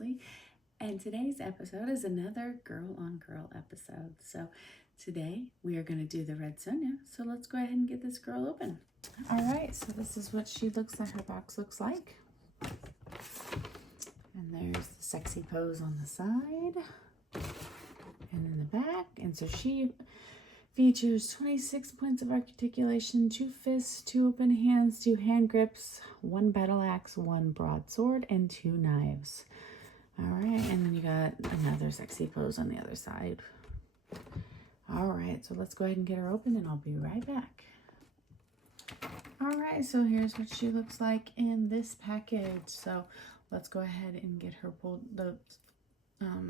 Ashley, and today's episode is another girl on girl episode. So today we are going to do the red Sonja. So let's go ahead and get this girl open. All right, so this is what she looks like. Her box looks like. And there's the sexy pose on the side and in the back. And so she features 26 points of articulation, 2 fists, 2 open hands, 2 hand grips, 1 battle axe, 1 broadsword, and 2 knives. All right, and then you got another sexy pose on the other side. All right, so let's go ahead and get her open and I'll be right back. All right, so here's what she looks like in this package. So let's go ahead and get her the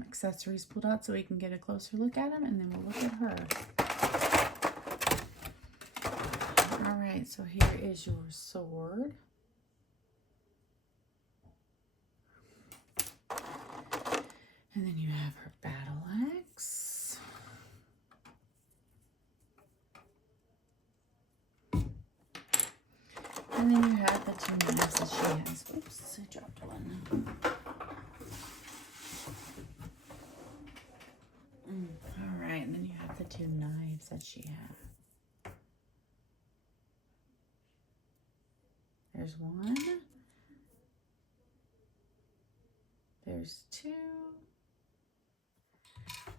accessories pulled out so we can get a closer look at them, and then we'll look at her. All right, so here is your sword. And then you have her battle axe. And then you have the 2 knives that she has. Oops, I dropped one. All right, and then you have the 2 knives that she has. There's 1. There's 2.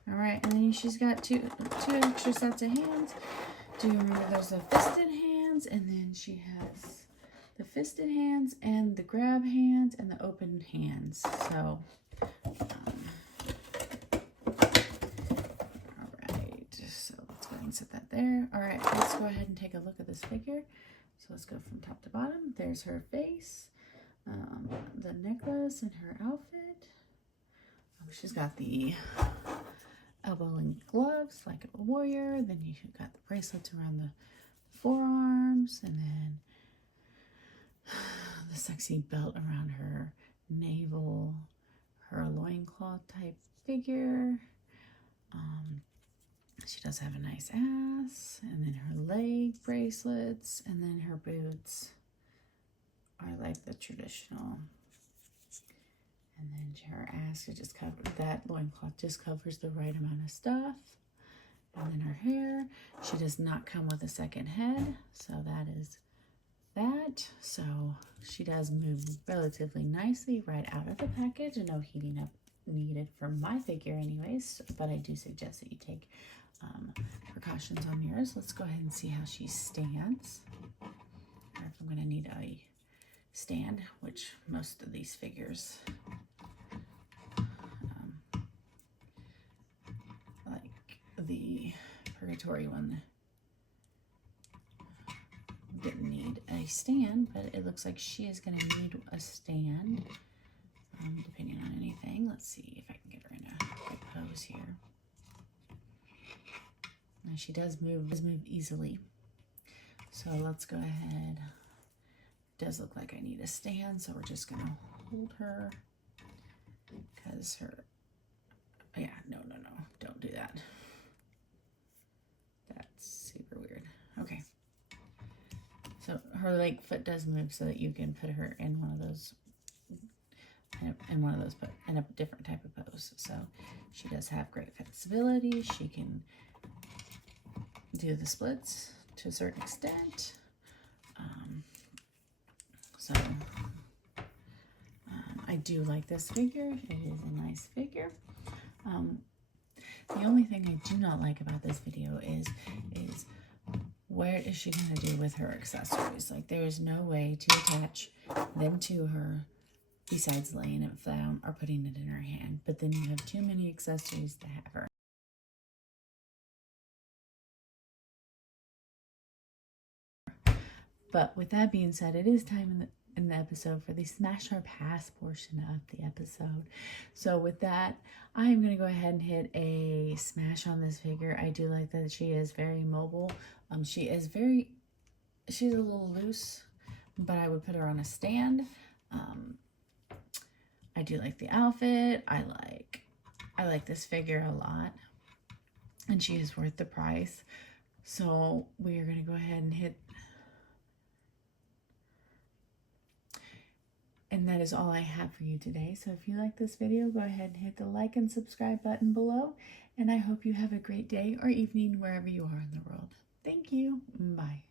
All right, and then she's got two extra sets of hands. Do you remember there's the fisted hands, and then she has the fisted hands and the grab hands and the open hands. So, all right, so let's go ahead and set that there. All right, let's go ahead and take a look at this figure. So let's go from top to bottom. There's her face, the necklace, and her outfit. She's got the elbow-length gloves like a warrior. Then you've got the bracelets around the forearms, and then the sexy belt around her navel, her loincloth type figure. She does have a nice ass, and then her leg bracelets, and then her boots are like the traditional. And then her ass, it just covers, that loincloth just covers the right amount of stuff. And then her hair, she does not come with a second head, so that is that. So she does move relatively nicely right out of the package, and no heating up needed for my figure anyways, but I do suggest that you take precautions on yours. Let's go ahead and see how she stands, or if I'm going to need a stand, which most of these figures like the Purgatory one didn't need a stand, but it looks like she is going to need a stand, depending on anything. Let's see if I can get her in a good pose here. Now she does move easily, so let's go ahead. It does look like I need a stand, so we're just going to hold her, because her, yeah, no, don't do that. That's super weird. Okay. So her foot does move so that you can put her in one of those, but in a different type of pose. So she does have great flexibility. She can do the splits to a certain extent. I do like this figure. It is a nice figure. The only thing I do not like about this video is where is she going to do with her accessories? Like, there is no way to attach them to her besides laying it down or putting it in her hand. But then you have too many accessories to have her. But with that being said, it is time in the episode for the smash or pass portion of the episode. So with that, I'm going to go ahead and hit a smash on this figure. I do like that she is very mobile. She's a little loose, but I would put her on a stand. I do like the outfit. I like this figure a lot, and she is worth the price. So we are going to go ahead and hit And that is all I have for you today. So if you like this video, go ahead and hit the like and subscribe button below. And I hope you have a great day or evening wherever you are in the world. Thank you. Bye.